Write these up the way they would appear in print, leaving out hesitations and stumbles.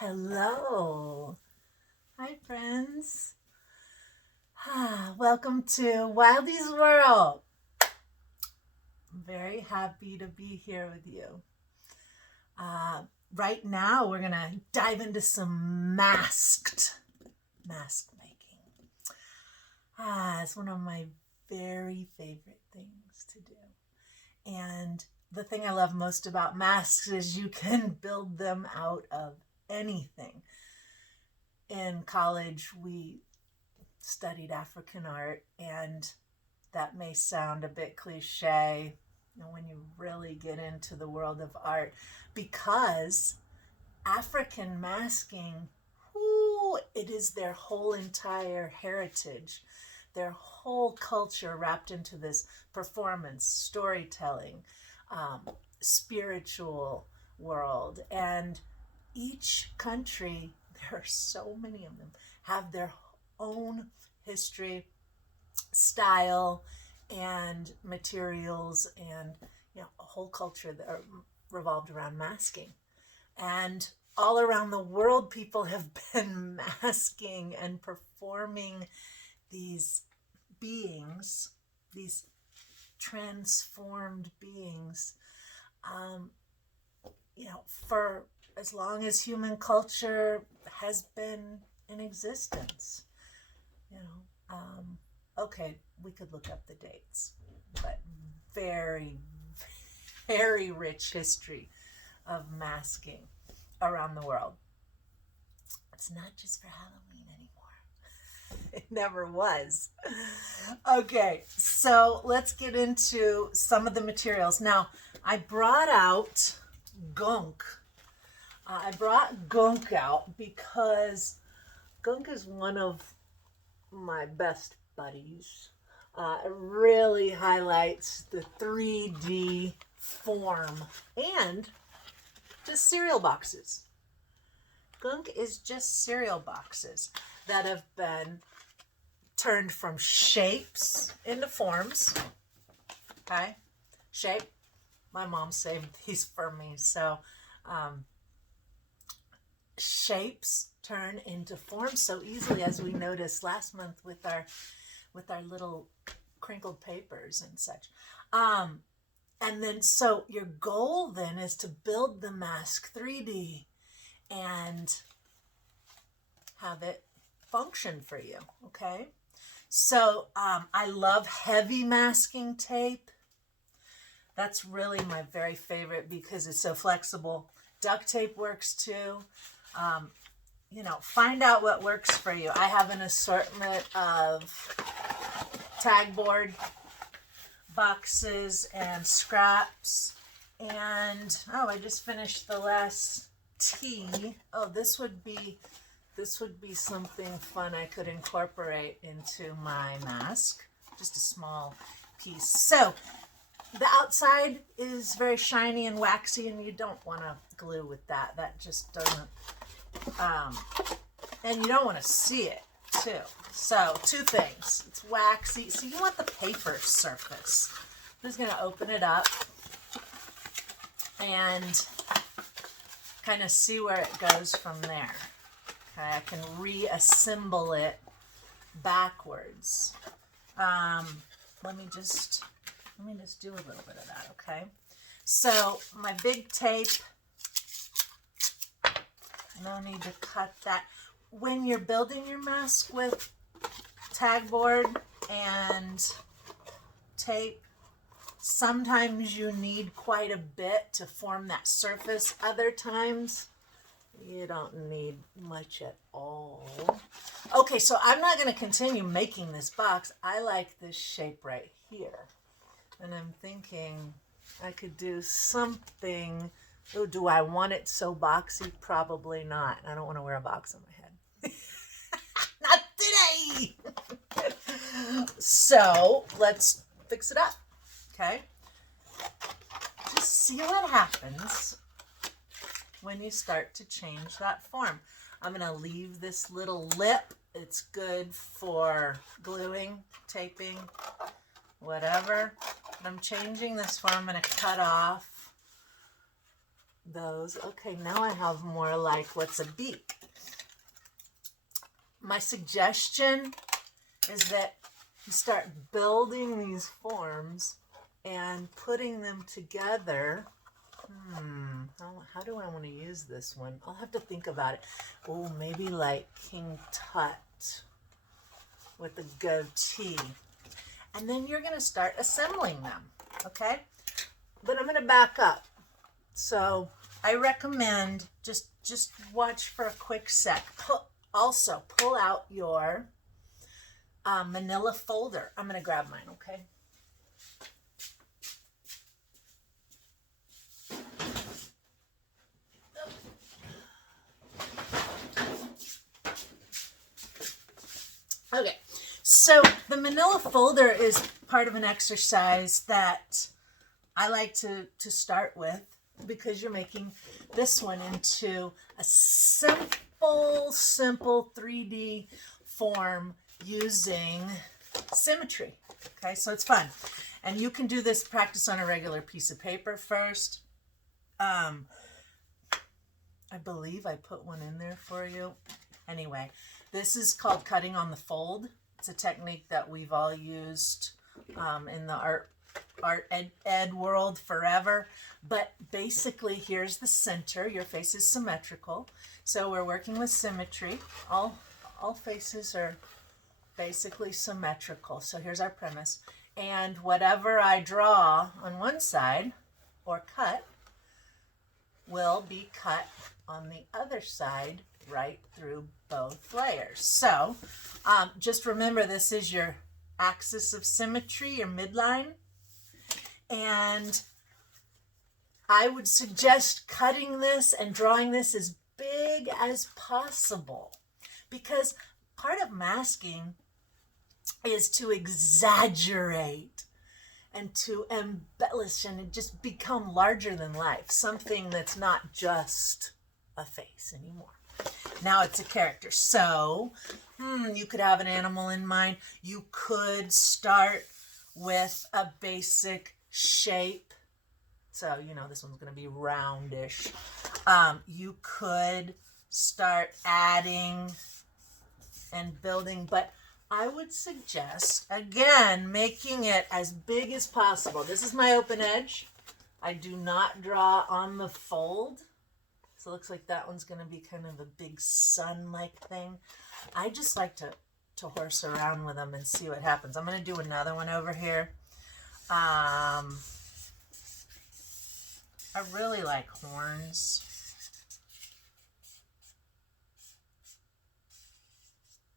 Hello. Hi, friends. Welcome to Wildy's World. I'm very happy to be here with you. Right now, we're going to dive into some mask making. It's one of my very favorite things to do. And the thing I love most about masks is you can build them out of anything. In college, we studied African art, and that may sound a bit cliche when you really get into the world of art, because African masking, it is their whole entire heritage, their whole culture wrapped into this performance, storytelling, spiritual world. And each country, there are so many of them, have their own history, style, and materials, and a whole culture that are revolved around masking. And all around the world, people have been masking and performing these beings, these transformed beings, for as long as human culture has been in existence. Okay, we could look up the dates, but very, very rich history of masking around the world. It's not just for Halloween anymore. It never was. Okay, so let's get into some of the materials. Now, I brought out gunk. I brought gunk out because gunk is one of my best buddies. It really highlights the 3D form and just cereal boxes. Gunk is just cereal boxes that have been turned from shapes into forms. Okay, shape. My mom saved these for me, so shapes turn into forms so easily, as we noticed last month with our little crinkled papers and such. And then, so your goal then is to build the mask 3D and have it function for you, okay? So I love heavy masking tape. That's really my very favorite because it's so flexible. Duct tape works too. Find out what works for you. I have an assortment of tag board boxes and scraps. And I just finished the last tea. This would be something fun I could incorporate into my mask. Just a small piece. So the outside is very shiny and waxy, and you don't want to glue with that. That just doesn't, and you don't want to see it too. So two things. It's waxy, so you want the paper surface. I'm just going to open it up and kind of see where it goes from there. Okay, I can reassemble it backwards. Let me just do a little bit of that, okay? So my big tape, no need to cut that. When you're building your mask with tag board and tape, sometimes you need quite a bit to form that surface. Other times, you don't need much at all. Okay, so I'm not going to continue making this box. I like this shape right here. And I'm thinking I could do something. Oh, do I want it so boxy? Probably not. I don't want to wear a box on my head. Not today! So let's fix it up. Okay? Just see what happens when you start to change that form. I'm going to leave this little lip. It's good for gluing, taping, whatever. But I'm changing this form. I'm going to cut off those. Okay, now I have more like what's a beak. My suggestion is that you start building these forms and putting them together. How do I want to use this one? I'll have to think about it. Oh, maybe like King Tut with the goatee. And then you're going to start assembling them, okay? But I'm going to back up. So I recommend just watch for a quick sec. Also, pull out your manila folder. I'm going to grab mine, okay? Okay, so the manila folder is part of an exercise that I like to start with, because you're making this one into a simple 3D form using symmetry. Okay, so it's fun. And you can do this practice on a regular piece of paper first. I believe I put one in there for you. Anyway, this is called cutting on the fold. It's a technique that we've all used in the art ed world forever. But basically, here's the center. Your face is symmetrical. So we're working with symmetry. All faces are basically symmetrical. So here's our premise. And whatever I draw on one side or cut will be cut on the other side right through both layers. So just remember, this is your axis of symmetry, your midline. And I would suggest cutting this and drawing this as big as possible, because part of masking is to exaggerate and to embellish and just become larger than life, something that's not just a face anymore. Now it's a character. So you could have an animal in mind. You could start with a basic shape. So, you know, this one's going to be roundish. You could start adding and building, but I would suggest, again, making it as big as possible. This is my open edge. I do not draw on the fold. So it looks like that one's going to be kind of a big sun-like thing. I just like to horse around with them and see what happens. I'm going to do another one over here. I really like horns.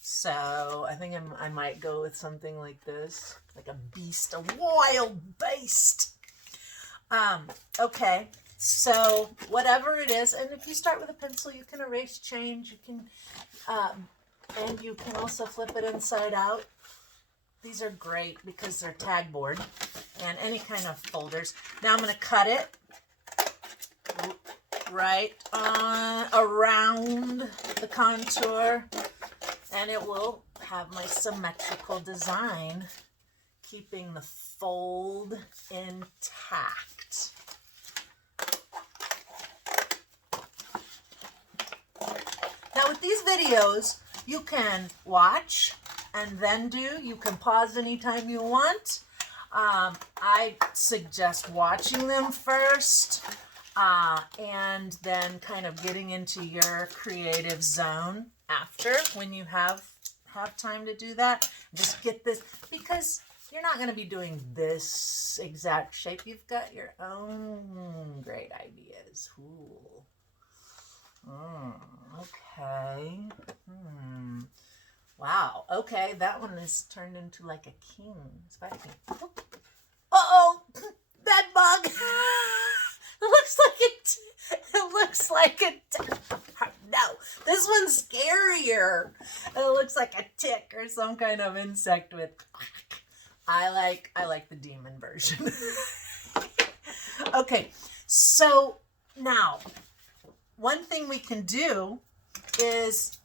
So I think I might go with something like this, like a beast, a wild beast. Okay, so whatever it is, and if you start with a pencil, you can erase, change, you can, and you can also flip it inside out. These are great because they're tag board and any kind of folders. Now I'm going to cut it right around the contour, and it will have my symmetrical design, keeping the fold intact. Now with these videos, you can watch and then do. You can pause anytime you want. I suggest watching them first and then kind of getting into your creative zone after, when you have time to do that. Just get this, because you're not going to be doing this exact shape. You've got your own great ideas. Ooh. Okay. Wow. Okay, that one is turned into like a king. Spider king. Uh-oh! Bed bug! It looks like a no, this one's scarier. It looks like a tick or some kind of insect with. I like the demon version. Okay, so now one thing we can do is,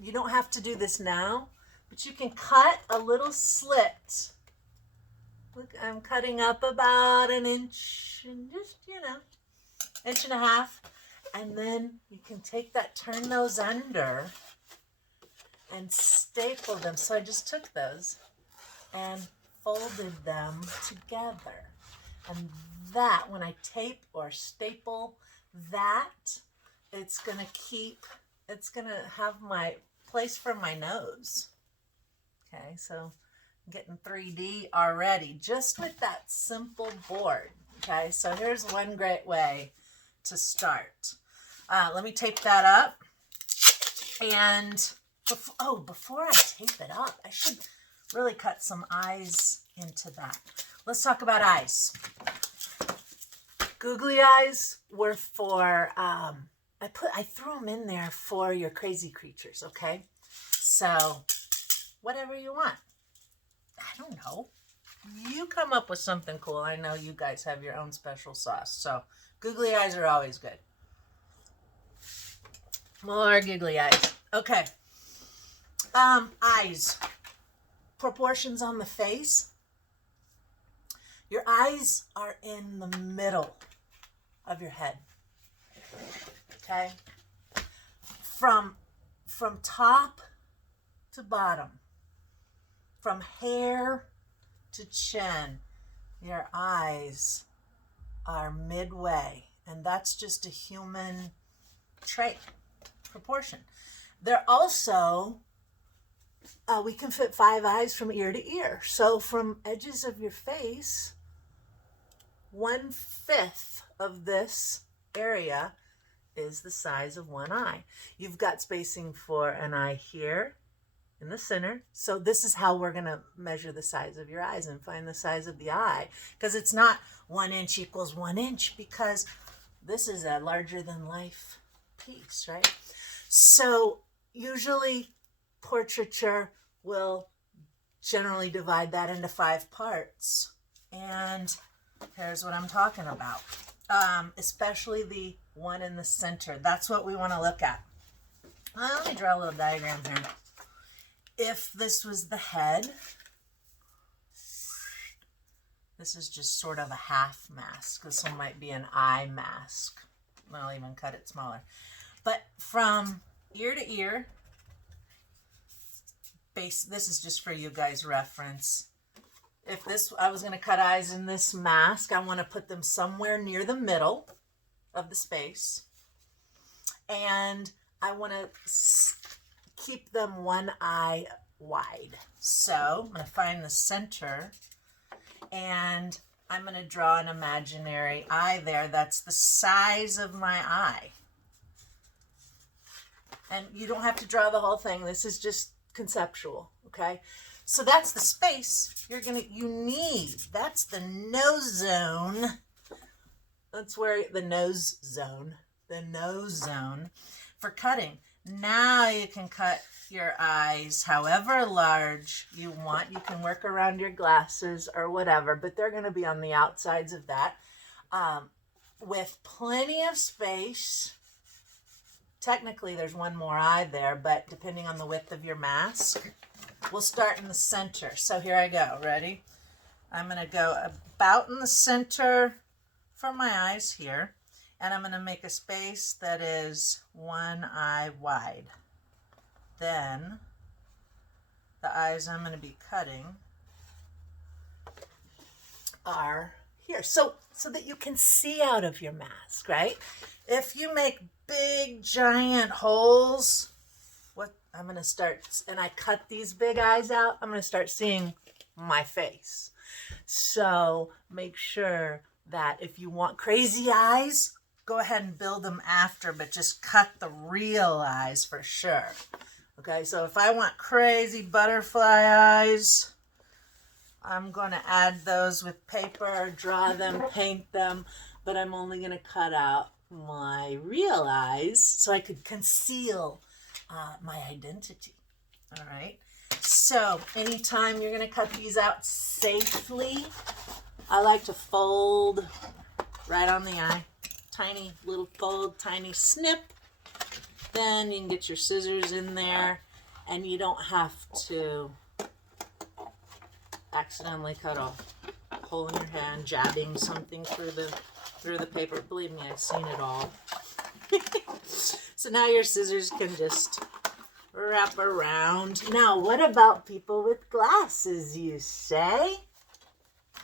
you don't have to do this now, but you can cut a little slit. Look, I'm cutting up about an inch, and just, you know, 1.5 inches. And then you can take that, turn those under, and staple them. So I just took those and folded them together. And that, when I tape or staple that, it's going to have my place for my nose. Okay, so I'm getting 3D already just with that simple board. Okay, so here's one great way to start. Let me tape that up. And before I tape it up, I should really cut some eyes into that. Let's talk about eyes. Googly eyes were for, I threw them in there for your crazy creatures, okay? So, whatever you want. I don't know. You come up with something cool. I know you guys have your own special sauce. So, googly eyes are always good. More googly eyes. Okay. Eyes. Proportions on the face. Your eyes are in the middle of your head. Okay? From top to bottom, from hair to chin, your eyes are midway, and that's just a human trait, proportion. They're also, we can fit 5 eyes from ear to ear. So from edges of your face, 1/5 of this area is the size of one eye. You've got spacing for an eye here in the center. So this is how we're going to measure the size of your eyes and find the size of the eye. Because it's not 1 inch equals 1 inch, because this is a larger than life piece, right? So usually portraiture will generally divide that into 5 parts. And here's what I'm talking about. Especially the one in the center. That's what we want to look at. Let me draw a little diagram here. If this was the head, this is just sort of a half mask. This one might be an eye mask. I'll even cut it smaller. But from ear to ear, this is just for you guys' reference. If I was going to cut eyes in this mask, I want to put them somewhere near the middle of the space. And I want to keep them 1 eye wide. So I'm going to find the center, and I'm going to draw an imaginary eye there that's the size of my eye. And you don't have to draw the whole thing. This is just conceptual, okay? So that's the space you need. That's the nose zone. That's where the nose zone for cutting. Now you can cut your eyes however large you want. You can work around your glasses or whatever, but they're going to be on the outsides of that with plenty of space. Technically, there's 1 more eye there, but depending on the width of your mask, we'll start in the center. So here I go. Ready? I'm going to go about in the center for my eyes here, and I'm going to make a space that is 1 eye wide. Then the eyes I'm going to be cutting are here, so that you can see out of your mask, right? If you make big giant holes, I'm going to start, and I cut these big eyes out, I'm going to start seeing my face. So make sure that if you want crazy eyes, go ahead and build them after, but just cut the real eyes for sure. Okay, so if I want crazy butterfly eyes, I'm going to add those with paper, draw them, paint them, but I'm only going to cut out my real eyes so I could conceal my identity. All right. So anytime you're going to cut these out safely, I like to fold right on the eye. Tiny little fold, tiny snip. Then you can get your scissors in there, and you don't have to accidentally cut a hole in your hand, jabbing something through the through the paper. Believe me, I've seen it all. So now your scissors can just wrap around. Now, what about people with glasses, you say?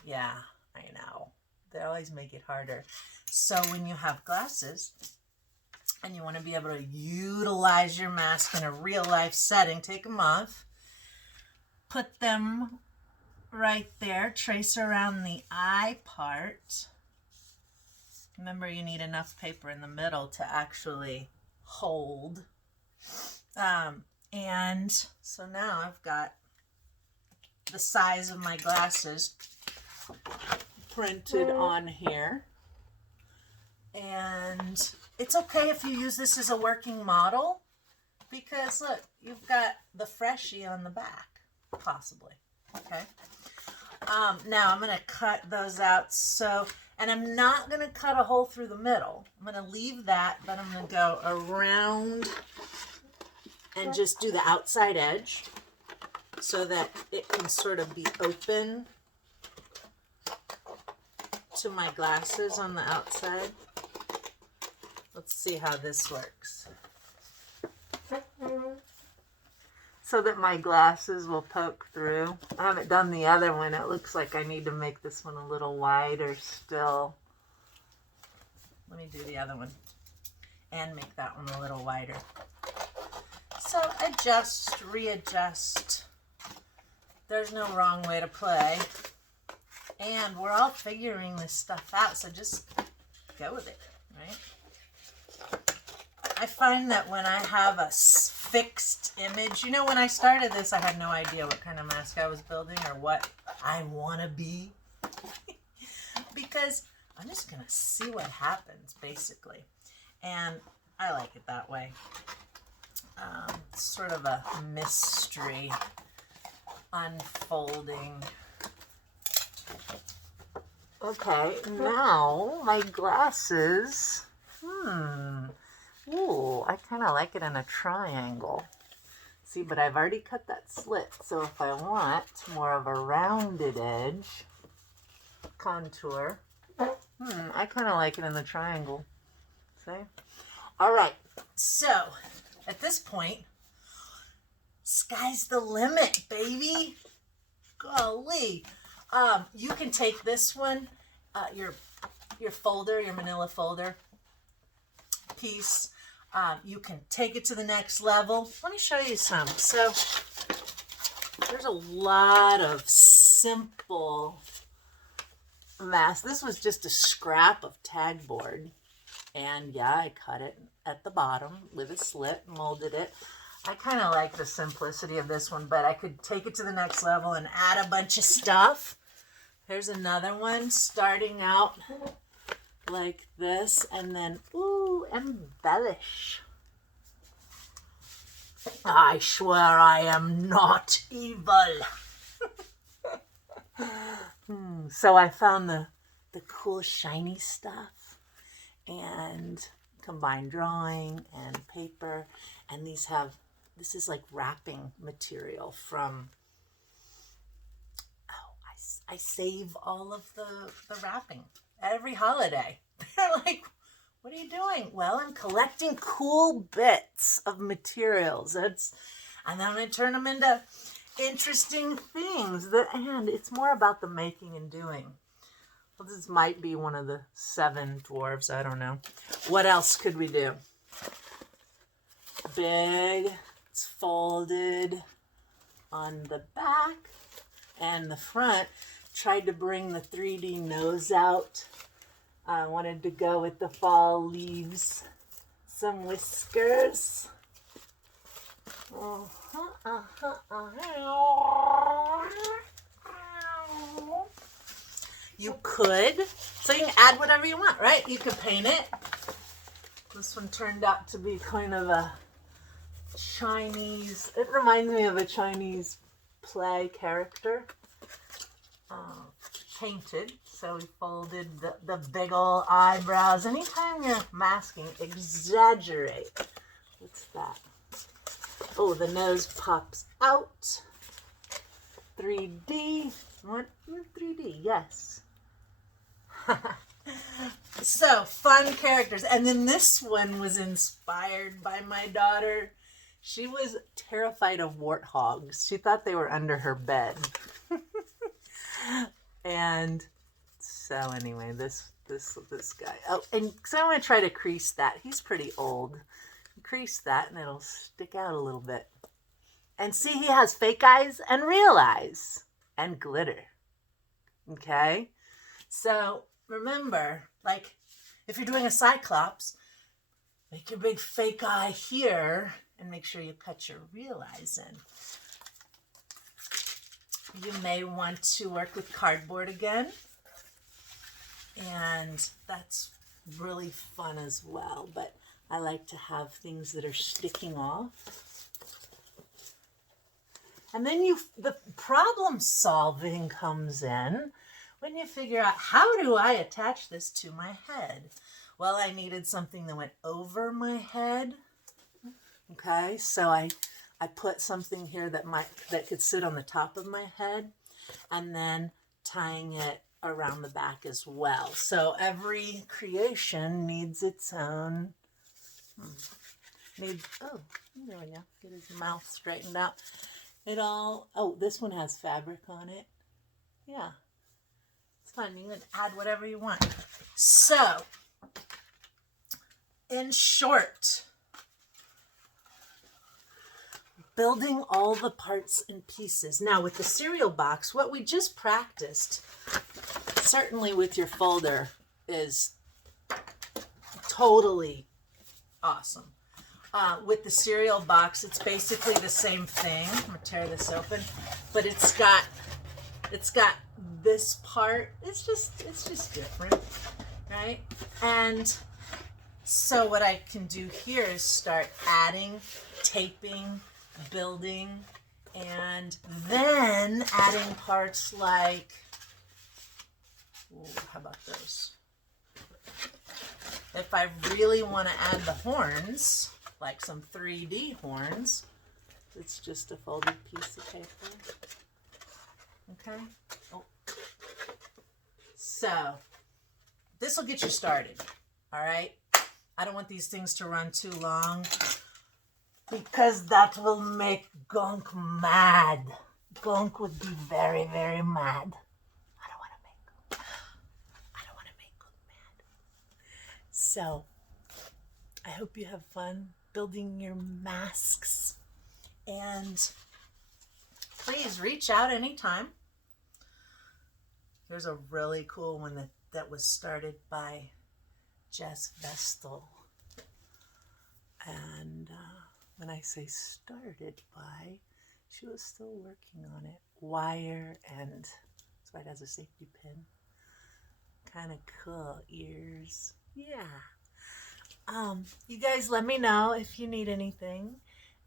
Yeah, I know. They always make it harder. So when you have glasses and you want to be able to utilize your mask in a real life setting, take them off, put them right there, trace around the eye part. Remember, you need enough paper in the middle to actually hold. And so now I've got the size of my glasses printed on here. And it's okay if you use this as a working model, because look, you've got the freshie on the back, possibly. Okay. Now I'm going to cut those out. So, and I'm not going to cut a hole through the middle. I'm going to leave that, but I'm going to go around and just do the outside edge so that it can sort of be open to my glasses on the outside. Let's see how this works. So that my glasses will poke through. I haven't done the other one. It looks like I need to make this one a little wider still. Let me do the other one and make that one a little wider. So adjust, readjust. There's no wrong way to play. And we're all figuring this stuff out, so just go with it, right? I find that when I have a fixed image, you know, when I started this, I had no idea what kind of mask I was building or what I want to be. Because I'm just going to see what happens, basically. And I like it that way. Sort of a mystery unfolding. Okay, now my glasses. Ooh, I kind of like it in a triangle. See, but I've already cut that slit. So if I want more of a rounded edge contour, I kind of like it in the triangle. See? All right, so at this point, sky's the limit, baby. Golly. You can take this one, your folder, your manila folder piece. You can take it to the next level. Let me show you some. So there's a lot of simple masks. This was just a scrap of tag board. And yeah, I cut it at the bottom with a slit, molded it. I kind of like the simplicity of this one, but I could take it to the next level and add a bunch of stuff. Here's another one starting out like this, and then, ooh, embellish. I swear I am not evil. So I found the cool shiny stuff and combined drawing and paper, and these have, this is like wrapping material from, I save all of the wrapping every holiday. They're like, what are you doing? Well, I'm collecting cool bits of materials. And then I'm going to turn them into interesting things. And it's more about the making and doing. Well, this might be one of the 7 dwarves. I don't know. What else could we do? Big. It's folded on the back and the front. Tried to bring the 3D nose out. I wanted to go with the fall leaves. Some whiskers. You could. So you can add whatever you want, right? You could paint it. This one turned out to be kind of a Chinese, it reminds me of a Chinese play character. Painted, so we folded the big old eyebrows. Anytime you're masking, exaggerate. What's that? Oh, the nose pops out. 3D. What? 3D, yes. So, fun characters. And then this one was inspired by my daughter. She was terrified of warthogs. She thought they were under her bed. And so anyway, this guy. Oh, and so I'm going to try to crease that. He's pretty old. Crease that and it'll stick out a little bit. And see, he has fake eyes and real eyes and glitter. Okay? So remember, like if you're doing a cyclops, make your big fake eye here and make sure you cut your real eyes in. You may want to work with cardboard again. And that's really fun as well. But I like to have things that are sticking off. And then the problem solving comes in when you figure out, how do I attach this to my head? Well, I needed something that went over my head. Okay, so I put something here that could sit on the top of my head, and then tying it around the back as well. So every creation needs its own. Oh, there we go. Get his mouth straightened out. This one has fabric on it. Yeah, it's fine. You can add whatever you want. So, in short, building all the parts and pieces. Now with the cereal box, what we just practiced, certainly with your folder, is totally awesome. With the cereal box, it's basically the same thing. I'm gonna tear this open, but it's got this part. It's just different, right? And so what I can do here is start adding, taping, building, and then adding parts like, how about those? If I really want to add the horns, like some 3D horns, it's just a folded piece of paper. Okay. Oh. So this will get you started. All right. I don't want these things to run too long because that will make Gunk mad. Gunk would be very, very mad. I don't want to make Gunk mad. So I hope you have fun building your masks, and please reach out anytime. Here's a really cool one that was started by Jess Vestal. And when I say started by, she was still working on it. Wire, and that's why it has a safety pin. Kind of cool ears. Yeah. You guys let me know if you need anything.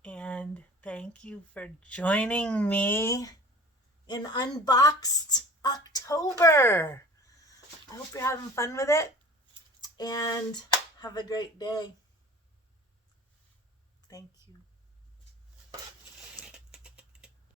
And thank you for joining me in Unboxed October. I hope you're having fun with it. And have a great day. Thank you.